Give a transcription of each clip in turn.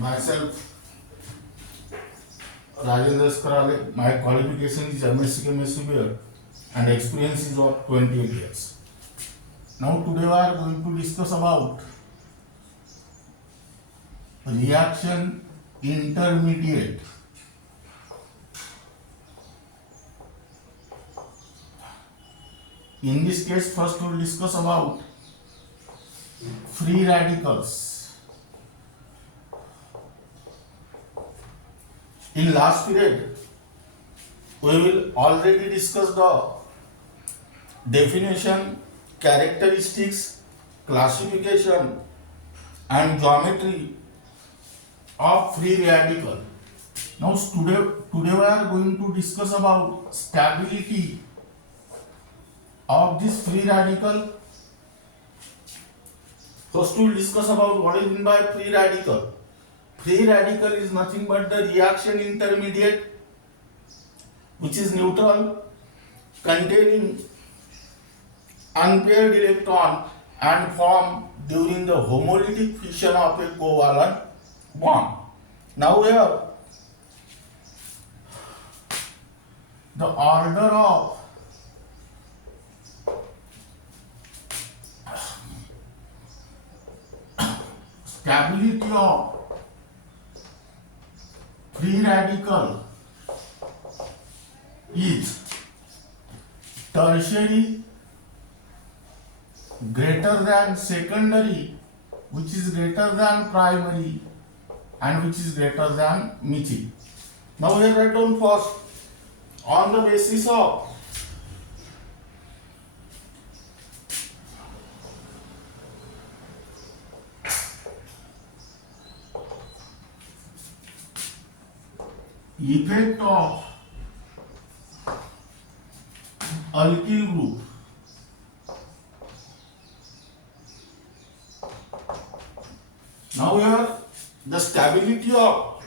Myself, Rajendra Skarale. My qualification is MSc Chemistry BA and experience is of 28 years. Now today we are going to discuss about reaction intermediate. In this case, first we will discuss about free radicals. In last period, we will already discuss the definition, characteristics, classification and geometry of free radical. Now today we are going to discuss about stability of this free radical. First we will discuss about what is meant by free radical. Free radical is nothing but the reaction intermediate which is neutral, containing unpaired electron and formed during the homolytic fission of a covalent bond. Now here the order of stability of free radical is tertiary greater than secondary, which is greater than primary and which is greater than methyl. Now here write down first on the basis of effect of alkyl group. Now here the stability of,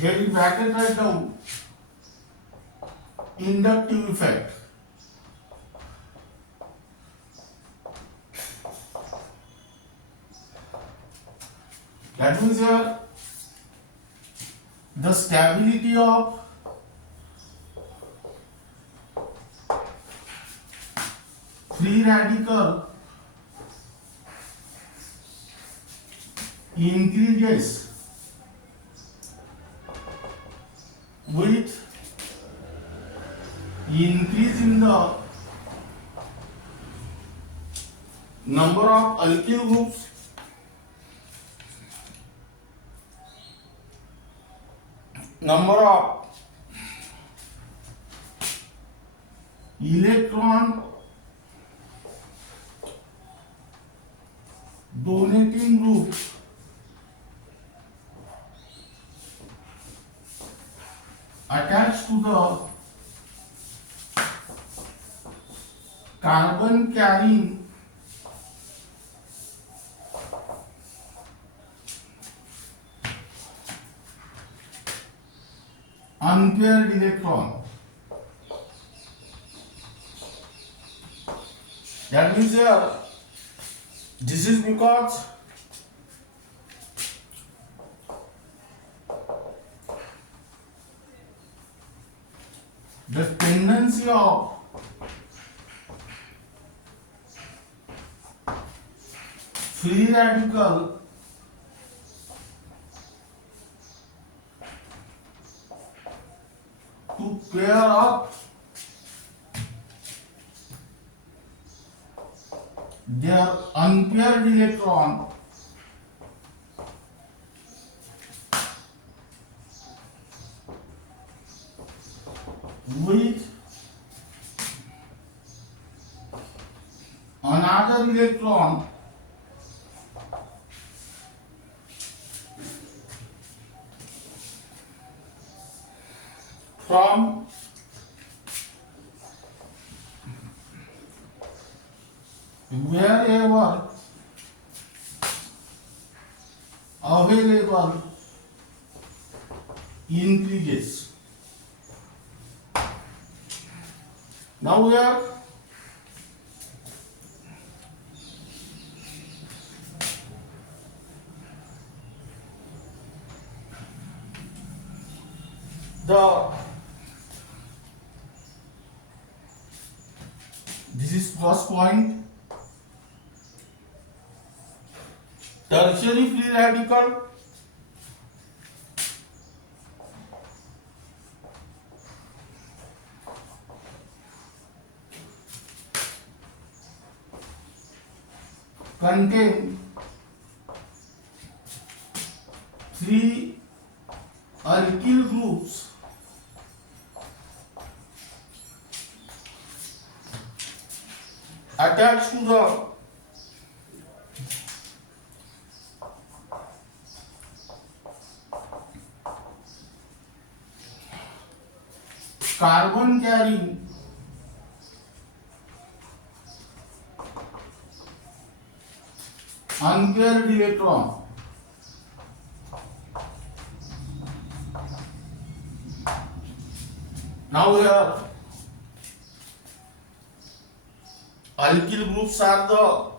here in bracket write down inductive effect. That means here the stability of free radical increases with increase in the number of alkyl groups number of electron donating groups attached to the carbon carrying unpaired electron. That means here this is because the tendency of free radical to pair up their unpaired electron with another electron from wherever available increases. Now we are the this is first point. Tertiary free radical contain three alkyl groups attached to the carbon carrying unpaired electron. Now here alkyl groups are the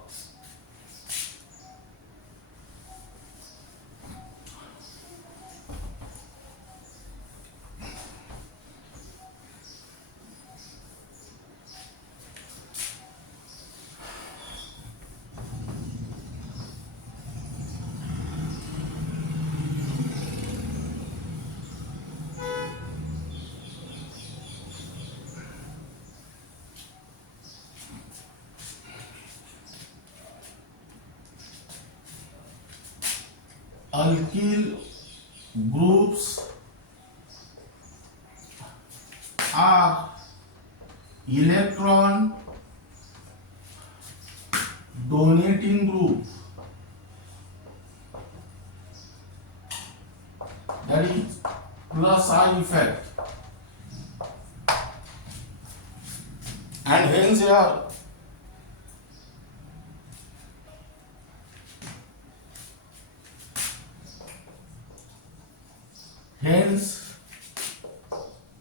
alkyl groups are electron donating group, that is plus I effect, and hence here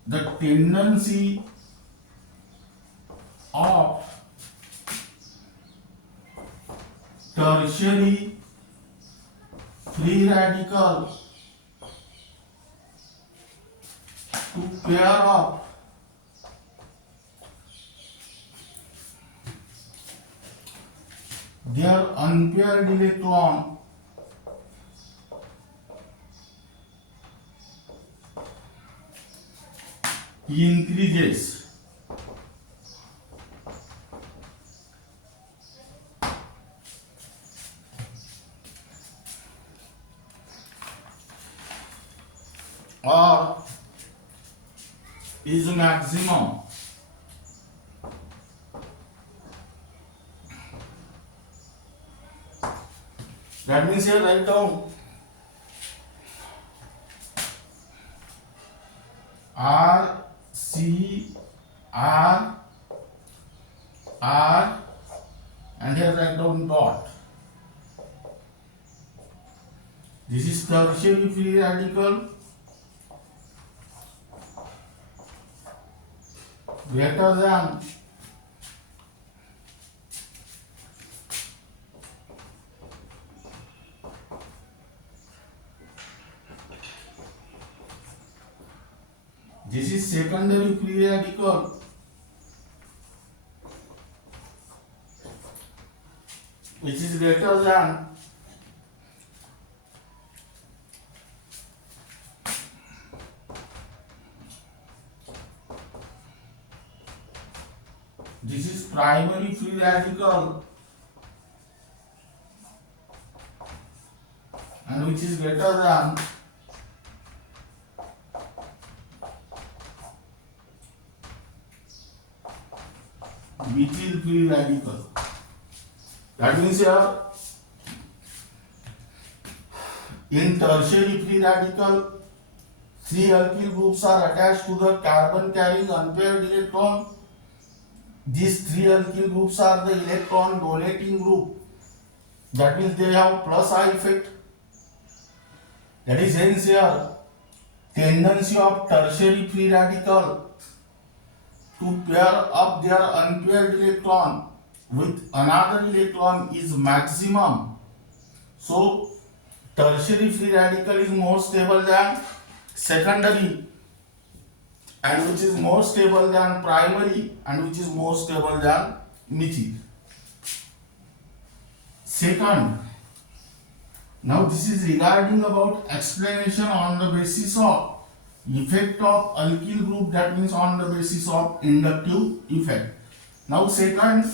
the tendency of tertiary free radical to pair up their unpaired electron increases. Or is maximum. That means here write down R C R R and here write down dot. This is tertiary free radical greater than this is secondary free radical which is greater than this is primary free radical and which is greater than methyl free radical. That means here in tertiary free radical, three alkyl groups are attached to the carbon carrying unpaired electron. These three alkyl groups are the electron donating group. That means they have plus I effect. That is hence here tendency of tertiary free radical to pair up their unpaired electron with another electron is maximum. So tertiary free radical is more stable than secondary and which is more stable than primary and which is more stable than methyl. Second, now this is regarding about explanation on the basis of effect of alkyl group, that means on the basis of inductive effect. Now second,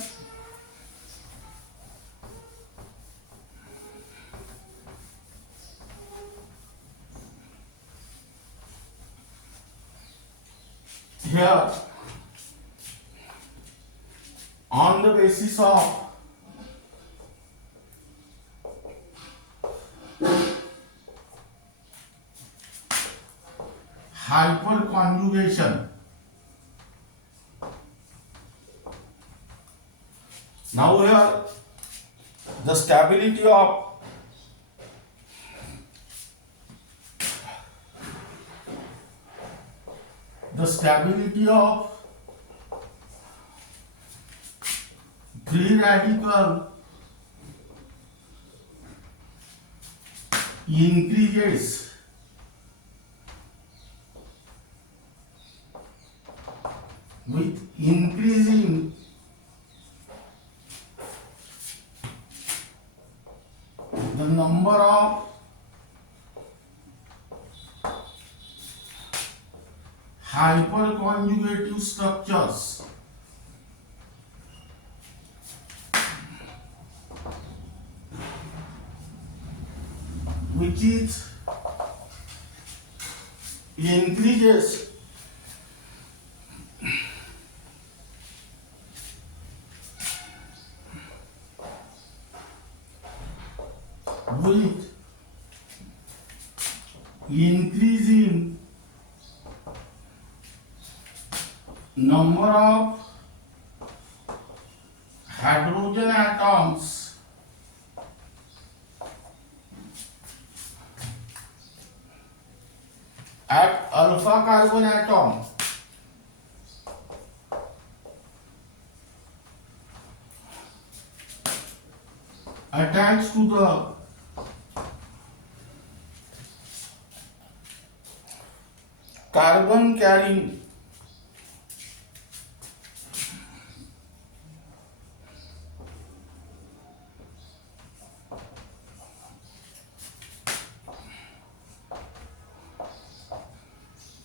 here on the basis of hyperconjugation, now here the stability of free radical increases with increasing the number of hyperconjugative structures, which is increases with increasing number of hydrogen atoms at alpha carbon atom attached to the carbon carrying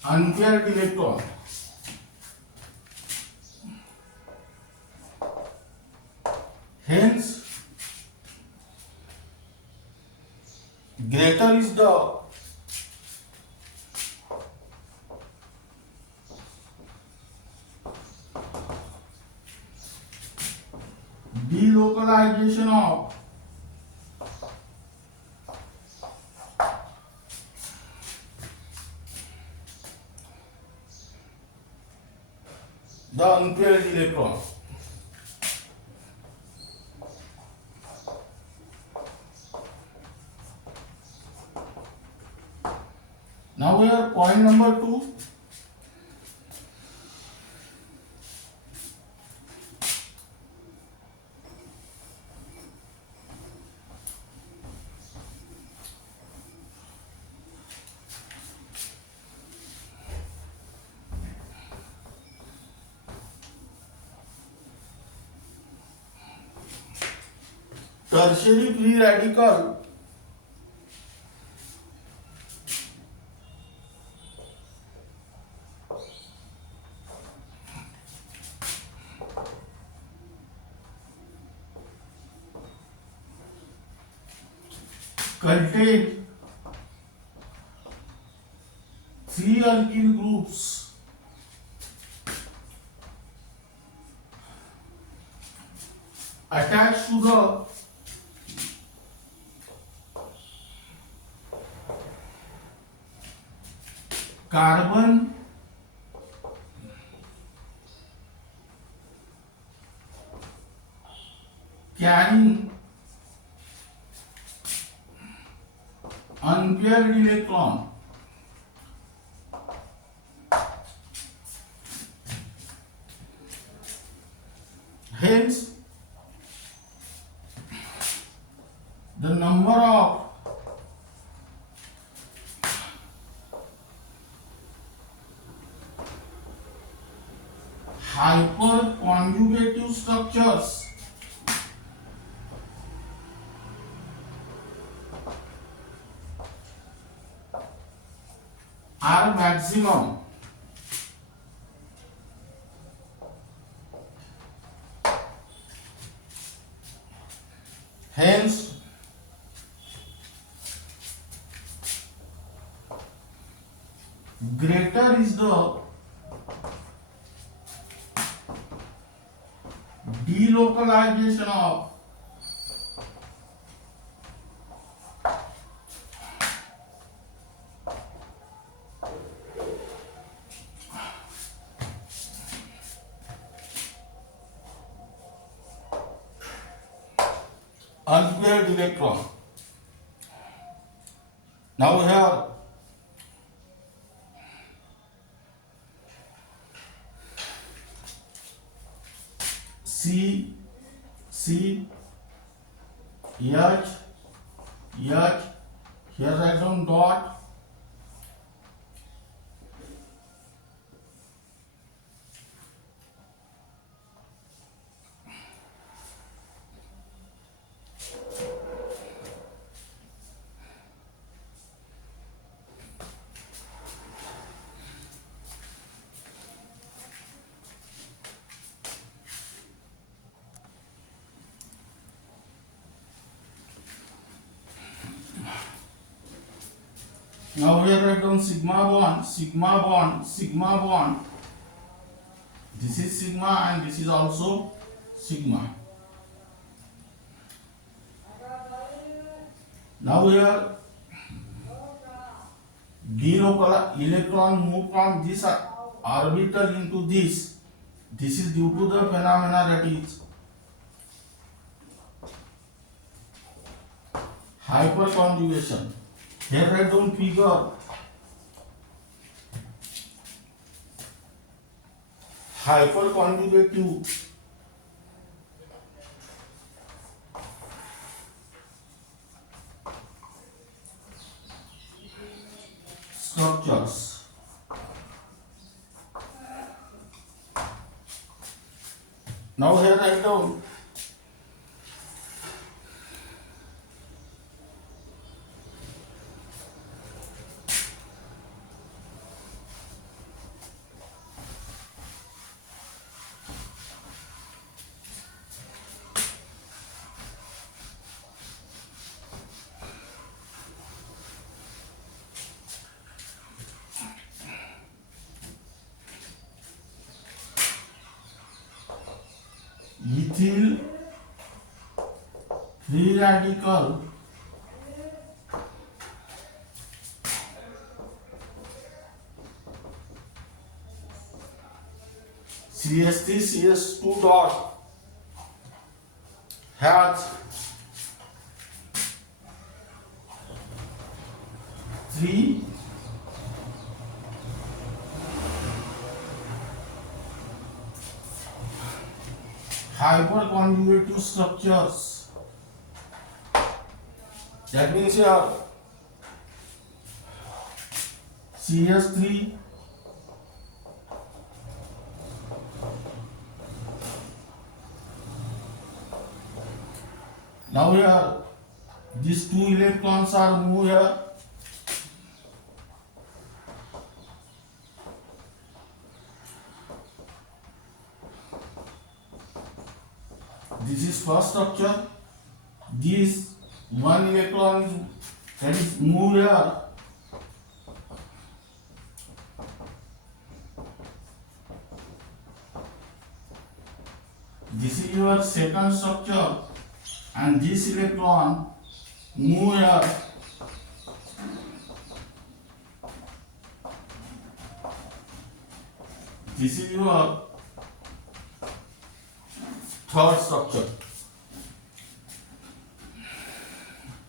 unpaired electron. Hence, greater is the delocalization of the unpaired electron. Now we are point number 2. Tertiary free radical contain 3 alkyl groups attached to the carbon carrying unpaired electron. Hence, the number of structures are maximum. Hence, greater is the delocalization of unpaired electron. Now here C, C, H, H, here write down dot, now here write down sigma bond, sigma bond, sigma bond. This is sigma and this is also sigma. Now here delocal electron move from this orbital into this. This is due to the phenomena that is hyperconjugation. Here write down figure. Hyperconjugative structures. Now here write down ethyl free radical CH3 CH2 dot has 3 hyperconjugative structures. That means here CH3 now here these two electrons are moved here. This is first structure. This one electron is that is moved here. This is your second structure, and this electron move here. This is your third structure.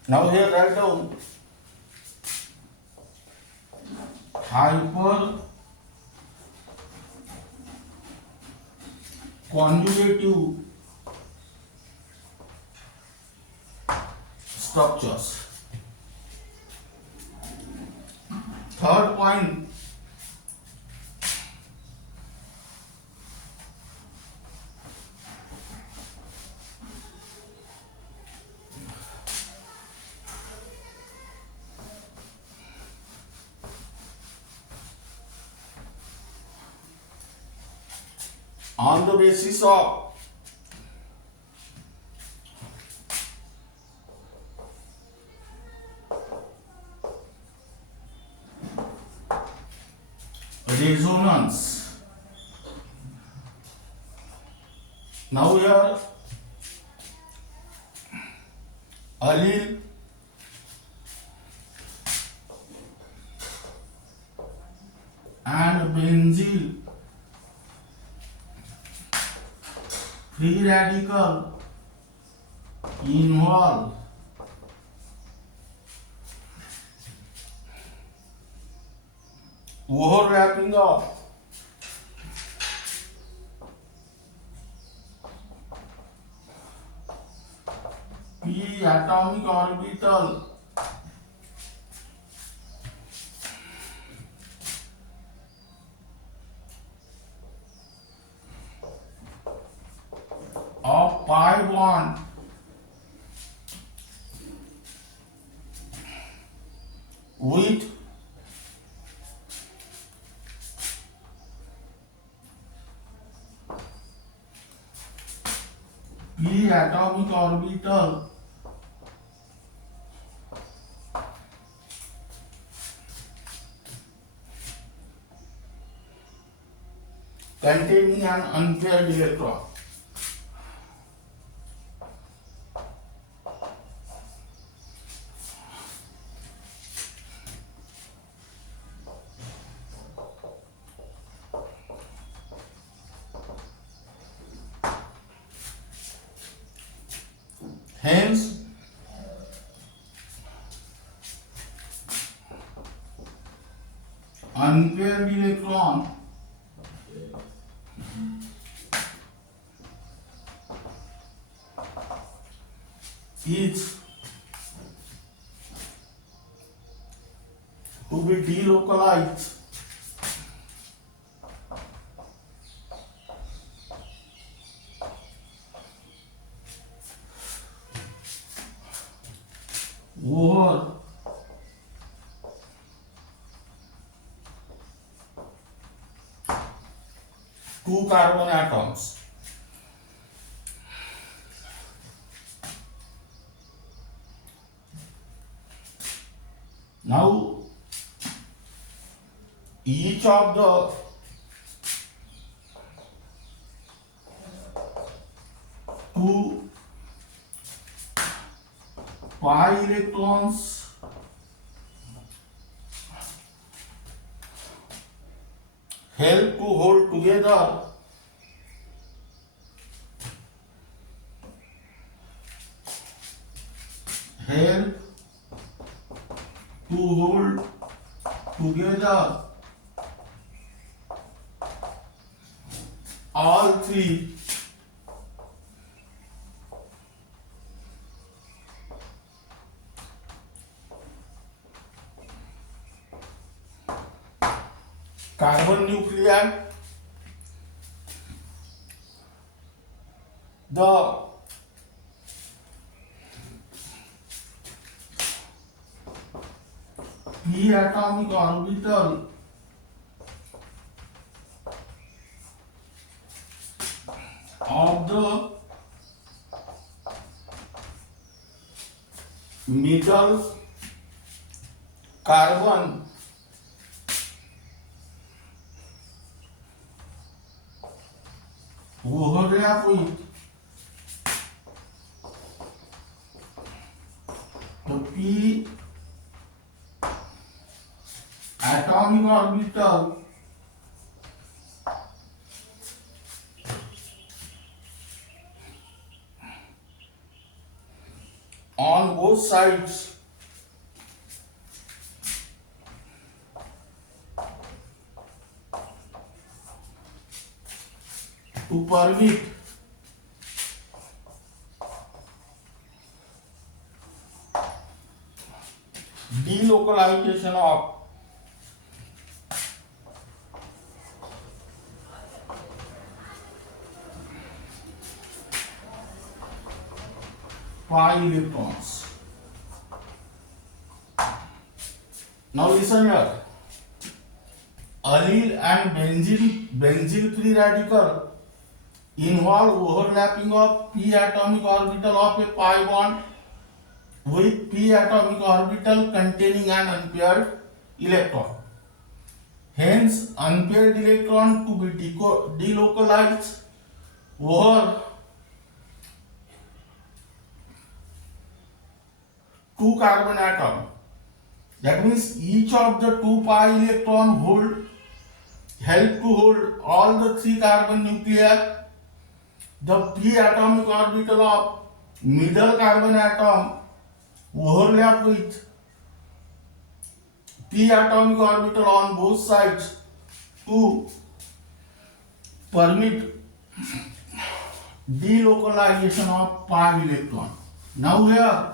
Now here write down hyper conjugative structures. Third point, on the basis of resonance. Now here allele and benzene free radical involved overlapping of p atomic orbital of pi bond with p atomic orbital containing an unpaired electron. Hence, unpaired electron is to be delocalized over two carbon atoms. Now, each of the two pi electrons help to hold together all three carbon nuclei. The p atomic orbital of the middle carbon overlap with the p atomic orbital on both sides to permit delocalization of pi electrons. Now listen here. Allele and benzene free radical involve overlapping of p atomic orbital of a pi bond with p atomic orbital containing an unpaired electron. Hence, unpaired electron to be delocalized over two carbon atom. That means each of the two pi electron help to hold all the three carbon nuclei. The p atomic orbital of middle carbon atom overlap with p atomic orbital on both sides to permit delocalization of pi electron. Now here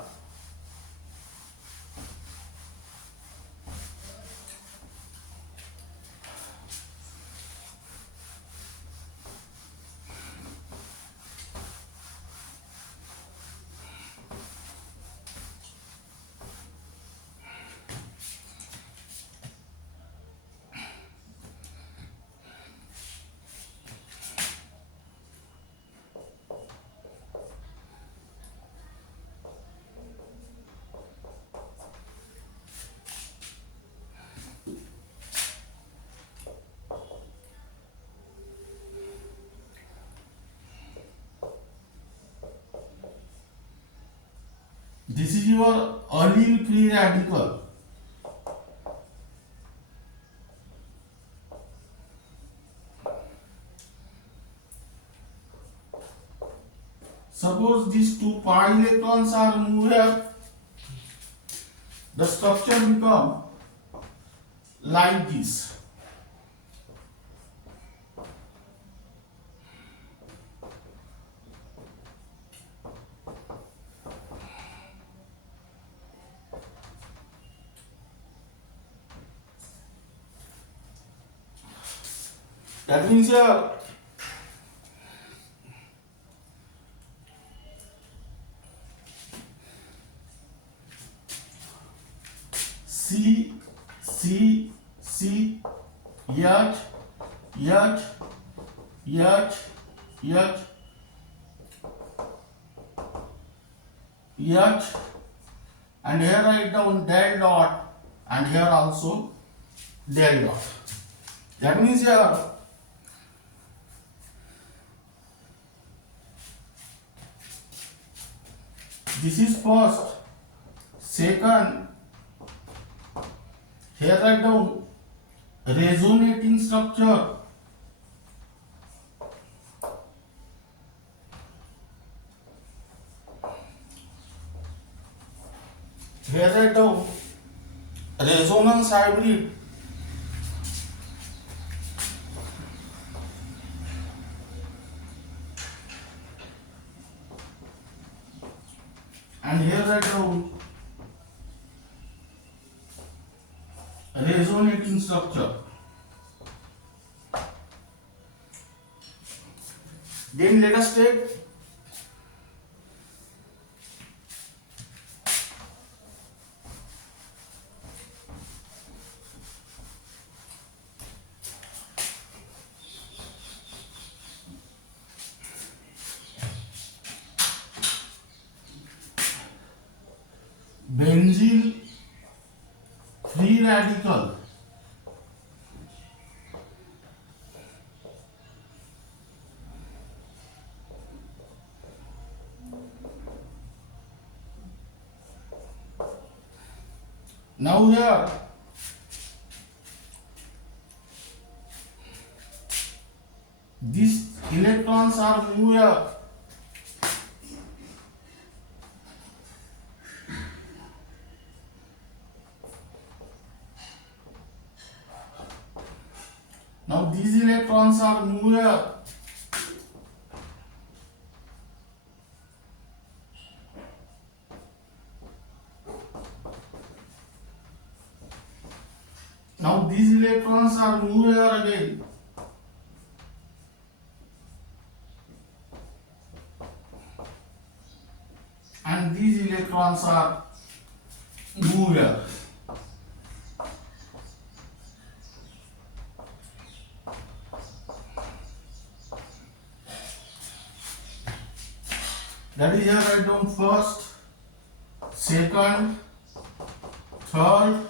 this is your allele free radical. Suppose these two pi electrons are moved up, the structure become like this. That means here C, C, C, H, H, H, H, H, and here write down del dot, and here also del dot. That means here this is first, second, here write down resonating structure, here write down resonance hybrid, and here write down resonating structure. Then let us take benzene free radical. Now here these electrons are moved here. Now these electrons are moved here. Now these electrons are moved here again. And these electrons are moved here. That is, here write down first, second, third,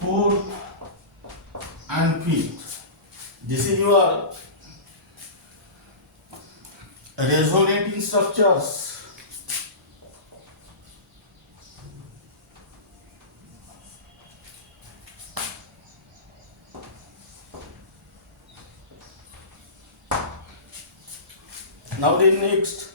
fourth, and fifth. This is your resonating structures. Now the next,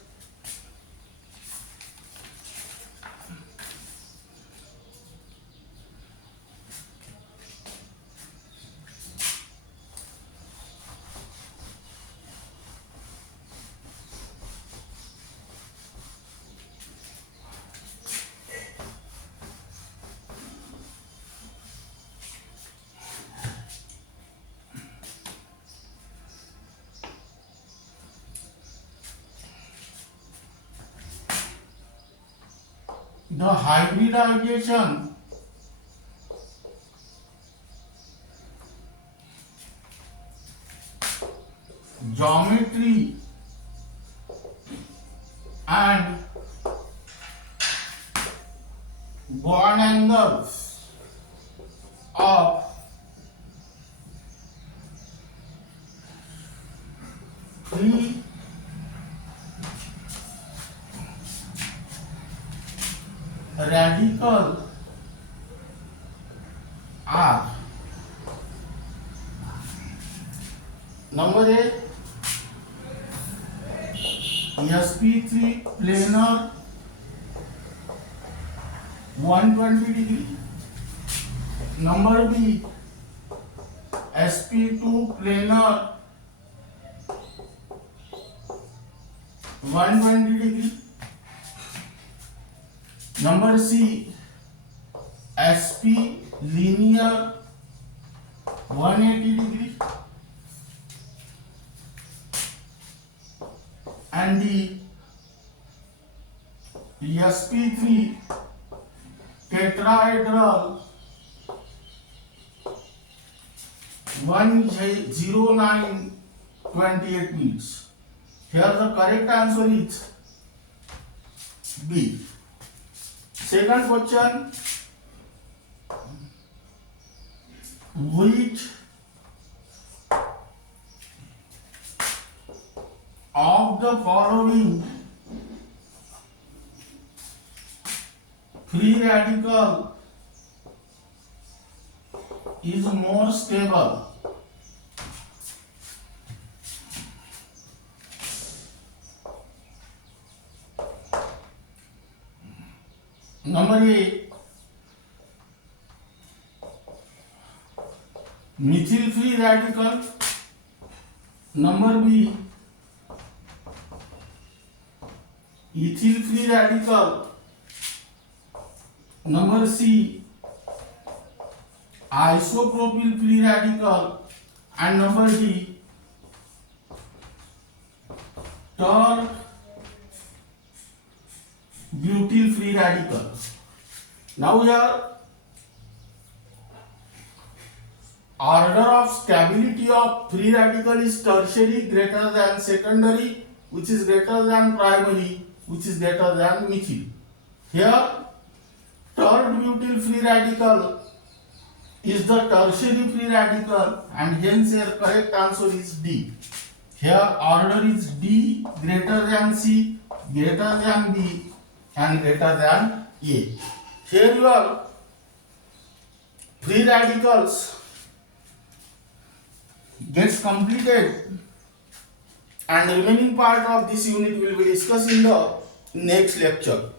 the hybridization geometry and bond angles of free radical are number A, sp3 planar 120 degree, number B, sp2 planar 120 degree, number C, SP linear 180 degree, and D, SP3 tetrahedral 10928 minutes. Here the correct answer is B. Second question, which of the following free radical is more stable? Number A, methyl free radical, number B, ethyl free radical, number C, isopropyl free radical, and number D, tert butyl free radical. Now here order of stability of free radical is tertiary greater than secondary, which is greater than primary, which is greater than methyl. Here tert butyl free radical is the tertiary free radical, and hence your correct answer is D. Here order is D, greater than C, greater than B, and greater than A. Here your free radicals gets completed, and the remaining part of this unit will be discussed in the next lecture.